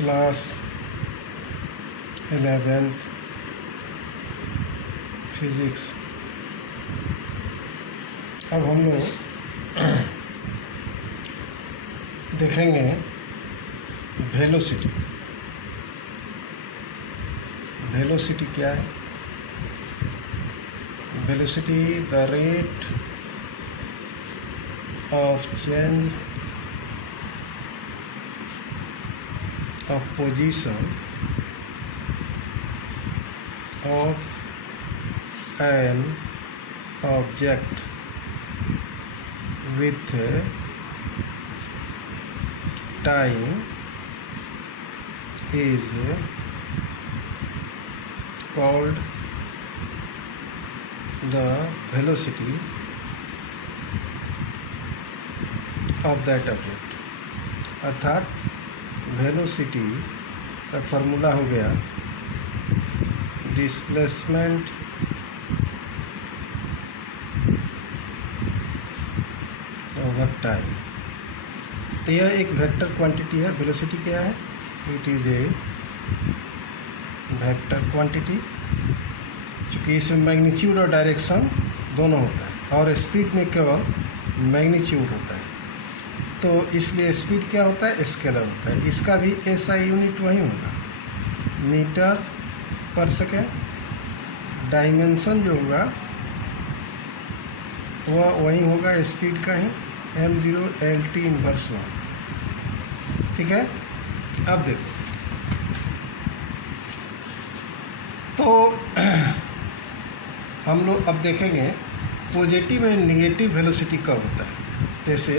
Class 11th physics. अब हम लोग देखेंगे वेलोसिटी। वेलोसिटी क्या है? Velocity the rate of change of position of an object with time is called the velocity of that object. अर्थात velocity का formula हो गया डिस्प्लेसमेंट ओवर टाइम। यह एक वेक्टर क्वांटिटी है। वेलोसिटी क्या है? It is a vector quantity, चूँकि इसमें मैग्नीट्यूड और डायरेक्शन दोनों होता है और स्पीड में केवल मैग्नीट्यूड होता है, तो इसलिए स्पीड क्या होता है? स्केलर होता है। इसका भी एसआई यूनिट वही होगा, मीटर पर सेकेंड। डायमेंशन जो होगा वह वही होगा स्पीड का ही, m0 LT इनवर्स 1। ठीक है। अब देखो, तो हम लोग अब देखेंगे पॉजिटिव एंड निगेटिव वेलोसिटी कब होता है। जैसे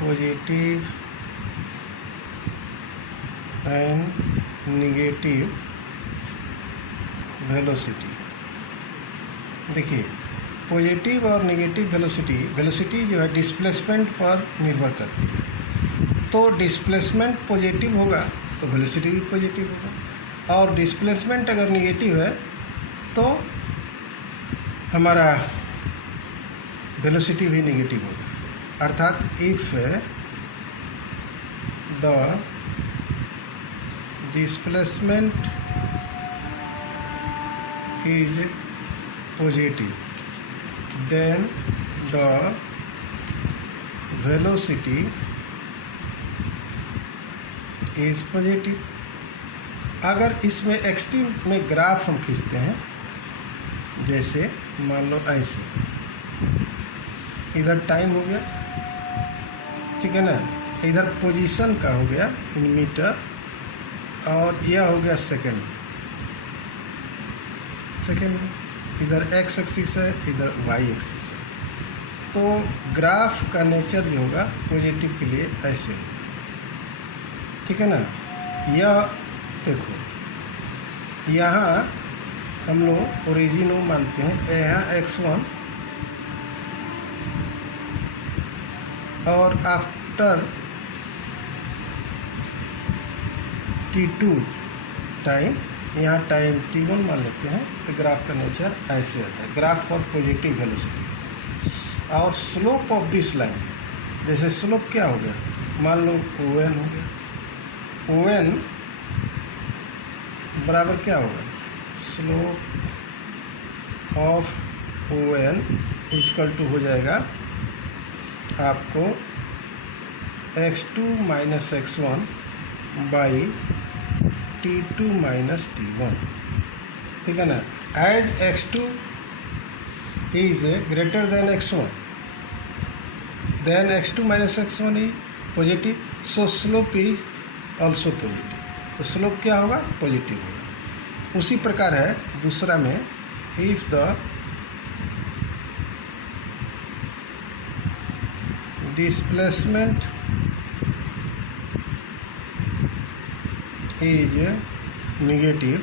पॉजिटिव एंड निगेटिव वेलोसिटी। देखिए, पॉजिटिव और निगेटिव वेलोसिटी जो है डिस्प्लेसमेंट पर निर्भर करती है। तो डिस्प्लेसमेंट पॉजिटिव होगा तो वेलोसिटी भी पॉजिटिव होगा, और डिस्प्लेसमेंट अगर निगेटिव है तो हमारा वेलोसिटी भी निगेटिव होगा। अर्थात if the displacement is positive then the velocity is positive. अगर इसमें एक्सट्रीम में ग्राफ हम खींचते हैं, जैसे मान लो ऐसे, इधर टाइम हो गया, ठीक है ना, इधर पोजीशन का हो गया इन मीटर, और यह हो गया सेकंड। इधर एक्स एक्सिस है, इधर वाई एक्सिस है। तो ग्राफ का नेचर जो होगा पॉजिटिव के लिए ऐसे होगा, ठीक है ना। यह देखो, यहाँ हम लोग ओरिजिन मानते हैं, यहाँ x1 और आफ्टर t2 टाइम, यहाँ टाइम t1 मान लेते हैं। तो ग्राफ का नेचर ऐसे आता है, ग्राफ फॉर पॉजिटिव वेलोसिटी। और स्लोप ऑफ दिस लाइन, जैसे स्लोप क्या हो गया, मान लो ON हो गया। ON बराबर क्या होगा, slope of ON equal to हो जाएगा आपको x2 minus x1 by t2 minus t1, ठीक है ना। As x2 is greater than x1 then x2 minus x1 is positive, so slope is also positive. तो स्लोप क्या होगा, पॉजिटिव होगा। उसी प्रकार है दूसरा में, if the displacement is negative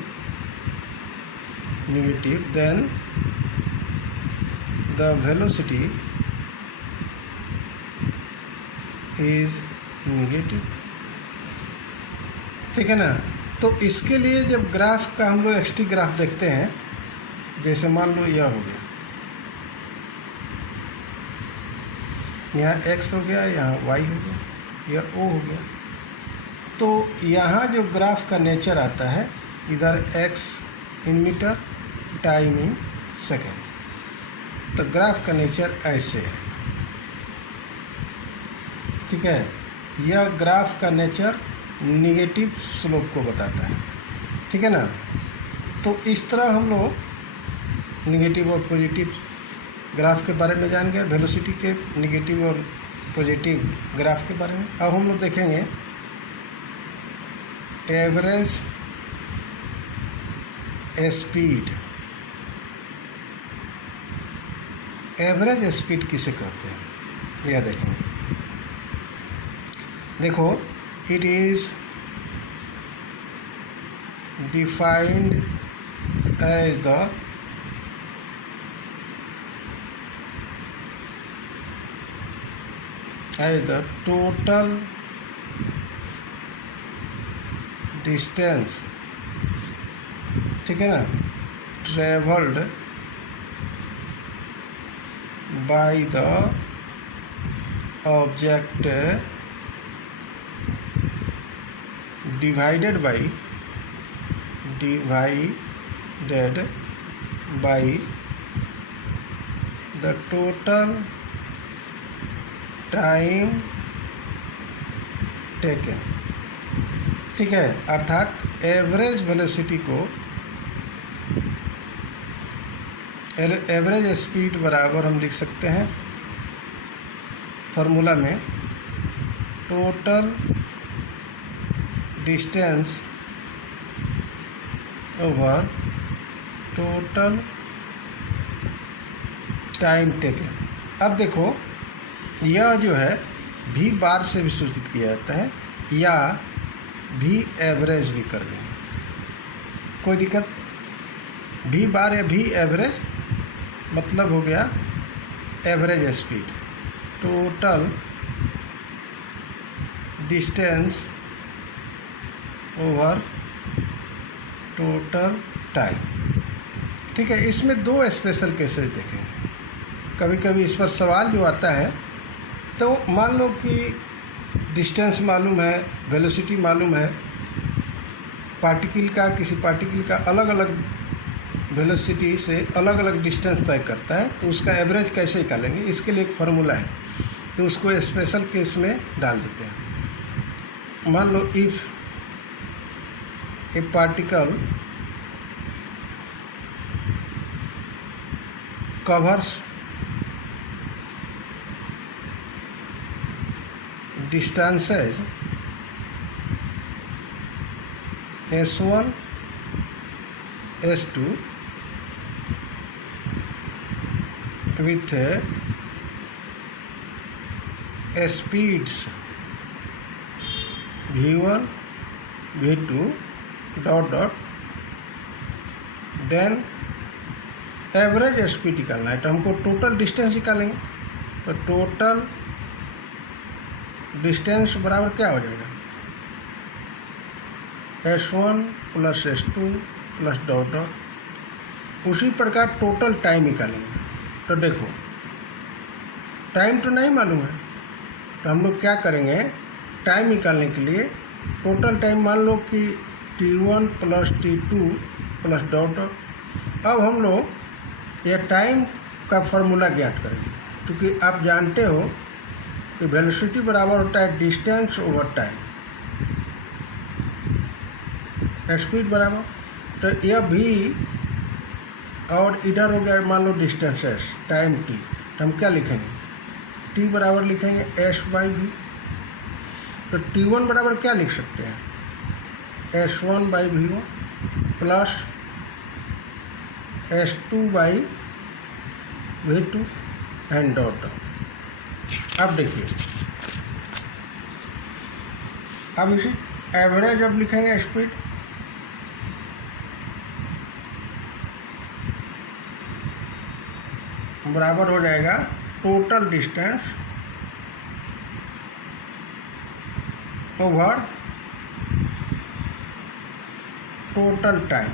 then the velocity is negative, ठीक है ना। तो इसके लिए जब ग्राफ का हम लोग एक्सटी ग्राफ देखते हैं, जैसे मान लो यह हो गया, यहाँ x हो गया, यहाँ y हो गया, यह o हो गया, तो यहाँ जो ग्राफ का नेचर आता है, इधर x in metre, time in second, तो ग्राफ का नेचर ऐसे है। ठीक है, यह ग्राफ का नेचर निगेटिव स्लोप को बताता है। ठीक है ना। तो इस तरह हम लोग निगेटिव और पॉजिटिव ग्राफ के बारे में जान गए, वेलोसिटी के निगेटिव और पॉजिटिव ग्राफ के बारे में। अब हम लोग देखेंगे एवरेज स्पीड। एवरेज स्पीड किसे कहते हैं, यह देखेंगे। देखो, it is defined as the total distance, ठीक है ना, travelled by the object divided by the total time taken। ठीक है, अर्थात एवरेज वेलोसिटी को, एवरेज स्पीड बराबर हम लिख सकते हैं फार्मूला में total distance over total time taken. अब देखो, यह जो है भी बार से भी सूचित किया जाता है, या भी एवरेज भी कर देंगे, कोई दिक्कत। भी बार या भी एवरेज मतलब हो गया average speed, total distance over total time. ठीक है, इसमें दो स्पेशल केसेस देखेंगे। कभी कभी इस पर सवाल जो आता है, तो मान लो कि डिस्टेंस मालूम है, वेलोसिटी मालूम है, पार्टिकल का, किसी पार्टिकल का अलग अलग वेलोसिटी से अलग अलग डिस्टेंस तय करता है, तो उसका एवरेज कैसे निकालेंगे, इसके लिए एक फार्मूला है, तो उसको स्पेशल केस में डाल देते हैं। मान लो if a particle covers distances s1 s2 with speeds v1 v2 dot then average speed निकालना है, तो हमको टोटल डिस्टेंस निकालेंगे। तो टोटल डिस्टेंस बराबर क्या हो जाएगा, s1 plus s2 plus dot dot. उसी प्रकार टोटल टाइम निकालेंगे। तो देखो, टाइम तो नहीं मालूम है, तो हम लोग क्या करेंगे, टाइम निकालने के लिए टोटल टाइम मान लो कि t1 plus t2 plus dot dot. अब हम लोग यह टाइम का फार्मूला ज्ञात करेंगे, क्योंकि आप जानते हो कि वेलोसिटी बराबर होता है डिस्टेंस ओवर टाइम, स्पीड बराबर। तो यह भी, और इधर हो गया मान लो डिस्टेंस s, टाइम t, तो हम क्या लिखेंगे, t बराबर लिखेंगे s बाई v। तो t1 बराबर क्या लिख सकते हैं, s1 by v1 plus s2 by v2 and dot dot. अब देखिए, अब इसी एवरेज अब लिखेंगे स्पीड, बराबर हो जाएगा total distance over total time,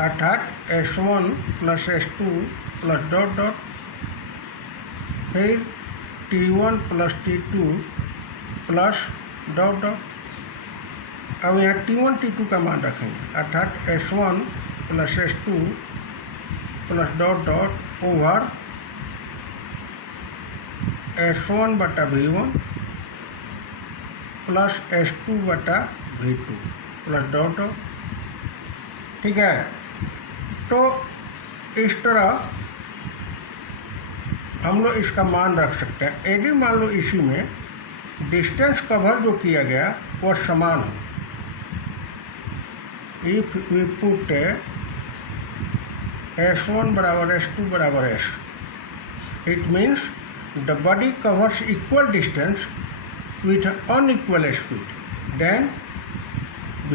अर्थात s1 plus s2 plus dot dot, फिर t1 plus t2 plus dot dot. अब यहाँ T1 T2 का मान रखेंगे, अर्थात S1 plus S2 plus dot dot over S1 बटा V1 प्लस S2 बटा V2 प्लस डॉट डॉट। ठीक है, तो इस तरह हम लोग इसका मान रख सकते हैं। यदि मान लो इसी में डिस्टेंस कवर जो किया गया वह समान हो, इफ वी पुट S1 बराबर S2 बराबर S, it means the body covers equal distance with unequal speed, then V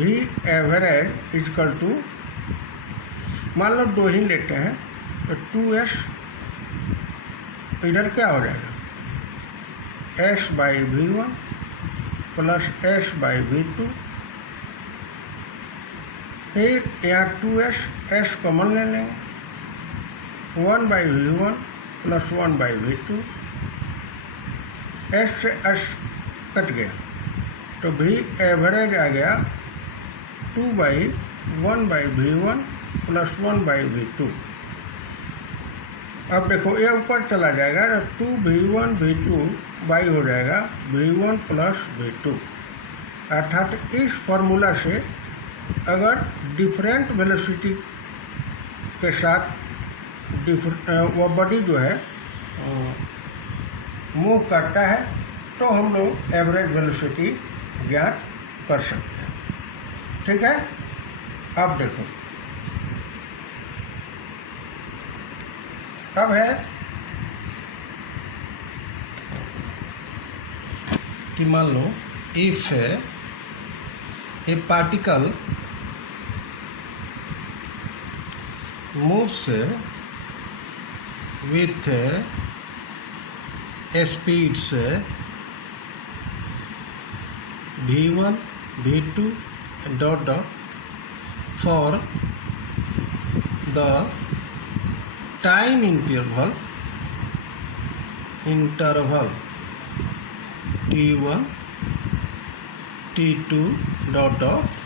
average equal to, मान लो दो ही लेते हैं तो 2S, इधर क्या हो जाएगा S by V1 plus S by V2, फिर यहाँ 2S, S कॉमन ले लेंगे, 1 by V1 plus 1 by V2, S से S कट गया तो V एवरेज आ गया 2 by 1 by V1 plus 1 by V2। अब देखो ये ऊपर चला जाएगा तो 2V1 V2 बाई हो जाएगा V1 प्लस V2, अर्थात इस फॉर्मूला से अगर डिफरेंट वेलोसिटी के साथ वो बॉडी जो है मूव करता है तो हम लोग एवरेज वेलोसिटी ज्ञात कर सकते हैं। ठीक है, अब देखो, अब है कि मान लो if a particle moves with speeds v1 v2 dot dot for the time interval t1 t2 dot dot,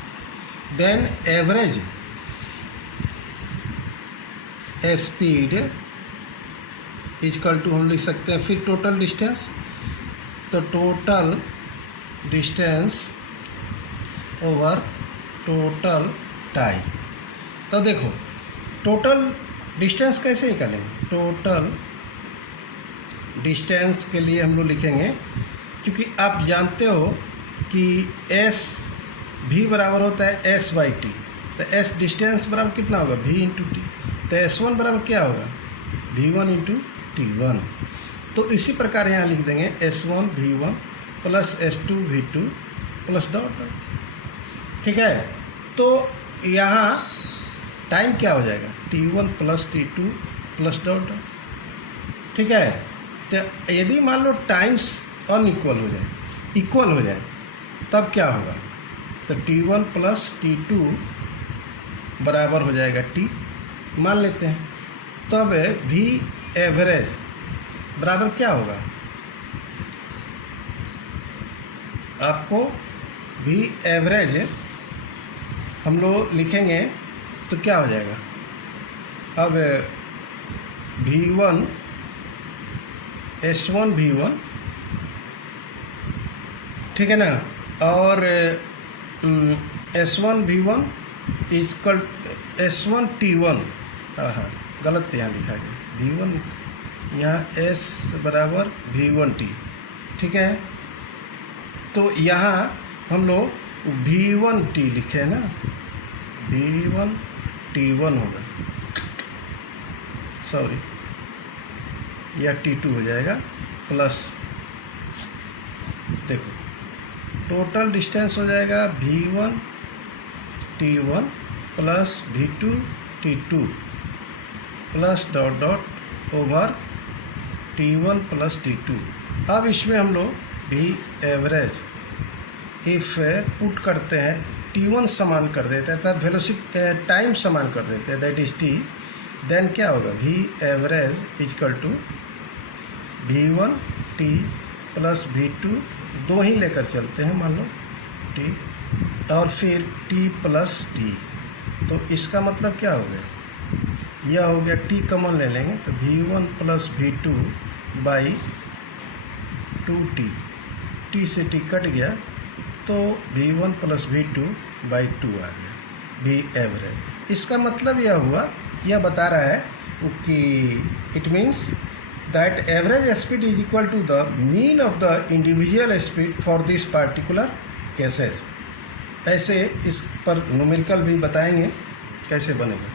then average speed equal to हम लिख सकते हैं फिर टोटल डिस्टेंस, तो total distance over total time. तो देखो टोटल डिस्टेंस कैसे निकालेंगे, टोटल डिस्टेंस के लिए हम लोग लिखेंगे, क्योंकि आप जानते हो कि एस भी बराबर होता है एस बाई टी, तो एस डिस्टेंस बराबर कितना होगा v इंटू टी, तो S1 बराबर क्या होगा V1 इंटू T1। तो इसी प्रकार यहाँ लिख देंगे S1 V1 plus S2 V2 plus dot dot. ठीक है, तो यहाँ टाइम क्या हो जाएगा T1 plus T2 plus dot dot. ठीक है, तो यदि मान लो टाइम्स अनइक्वल हो जाए, इक्वल हो जाए, तब क्या होगा, तो T1 प्लस T2 बराबर हो जाएगा T मान लेते हैं, तब V एवरेज बराबर क्या होगा, आपको V एवरेज हम लोग लिखेंगे तो क्या हो जाएगा, अब V1 S1 V1, ठीक है ना, और S1 V1 equal S1 T1, हाँ गलत यहाँ लिखा है V1, यहाँ S बराबर V1 T। ठीक है, तो यहाँ हम लोग V1 T लिखे हैं ना, V1 T1 होगा, सॉरी यह T2 हो जाएगा, प्लस देखो टोटल डिस्टेंस हो जाएगा V1 T1 plus V2 T2 plus dot dot over T1 plus T2। अब इसमें हम लोग भी एवरेज इफ पुट करते हैं, T1 समान कर देते हैं, तब वेलोसिटी टाइम समान कर देते हैं, दैट इज T, देन क्या होगा V average equal to V1 T plus V2 दो ही लेकर चलते हैं, मान लो T, और फिर T प्लस T। तो इसका मतलब क्या हो गया, यह हो गया T कॉमन ले लेंगे तो V1 plus V2 by 2T, T से T कट गया तो V1 प्लस V2 बाई 2 आ गया, V एवरेज। इसका मतलब यह हुआ, यह बता रहा है कि it means that average speed is equal to the mean of the individual speed for this particular cases. ऐसे इस पर न्यूमेरिकल भी बताएंगे कैसे बनेगा।